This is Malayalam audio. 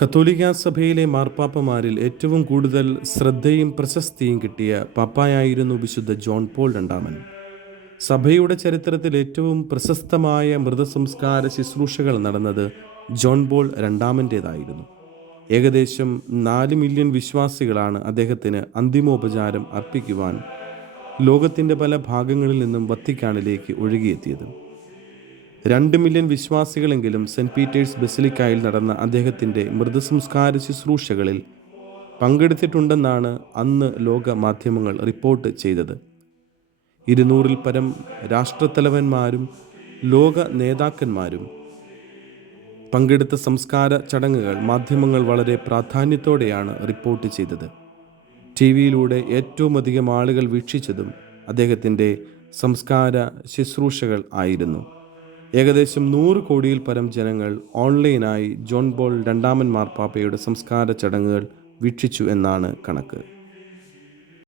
കത്തോലിക്ക സഭയിലെ മാർപ്പാപ്പമാരിൽ ഏറ്റവും കൂടുതൽ ശ്രദ്ധയും പ്രശസ്തിയും കിട്ടിയ പാപ്പായായിരുന്നു വിശുദ്ധ ജോൺ പോൾ രണ്ടാമൻ. സഭയുടെ ചരിത്രത്തിൽ ഏറ്റവും പ്രശസ്തമായ മൃതസംസ്കാര ശുശ്രൂഷകൾ നടന്നത് ജോൺ പോൾ രണ്ടാമന്റേതായിരുന്നു. ഏകദേശം നാല് മില്യൺ വിശ്വാസികളാണ് അദ്ദേഹത്തിന് അന്തിമോപചാരം അർപ്പിക്കുവാൻ ലോകത്തിന്റെ പല ഭാഗങ്ങളിൽ നിന്നും വത്തിക്കാനിലേക്ക് ഒഴുകിയെത്തിയത്. രണ്ട് മില്യൺ വിശ്വാസികളെങ്കിലും സെന്റ് പീറ്റേഴ്സ് ബസിലിക്കായിൽ നടന്ന അദ്ദേഹത്തിന്റെ മൃതസംസ്കാര ശുശ്രൂഷകളിൽ പങ്കെടുത്തിട്ടുണ്ടെന്നാണ് അന്ന് ലോക മാധ്യമങ്ങൾ റിപ്പോർട്ട് ചെയ്തത്. ഇരുന്നൂറിൽ പരം രാഷ്ട്രത്തലവന്മാരും ലോക നേതാക്കന്മാരും പങ്കെടുത്ത സംസ്കാര ചടങ്ങുകൾ മാധ്യമങ്ങൾ വളരെ പ്രാധാന്യത്തോടെയാണ് റിപ്പോർട്ട് ചെയ്തത്. ടി വിയിലൂടെ ഏറ്റവും അധികം ആളുകൾ വീക്ഷിച്ചതും അദ്ദേഹത്തിന്റെ സംസ്കാര ശുശ്രൂഷകൾ ആയിരുന്നു. ഏകദേശം നൂറ് കോടിയിൽ പരം ജനങ്ങൾ ഓൺലൈനായി ജോൺ ബോൾ രണ്ടാമൻ മാർപ്പാപ്പയുടെ സംസ്കാര ചടങ്ങുകൾ വീക്ഷിച്ചു എന്നാണ് കണക്ക്.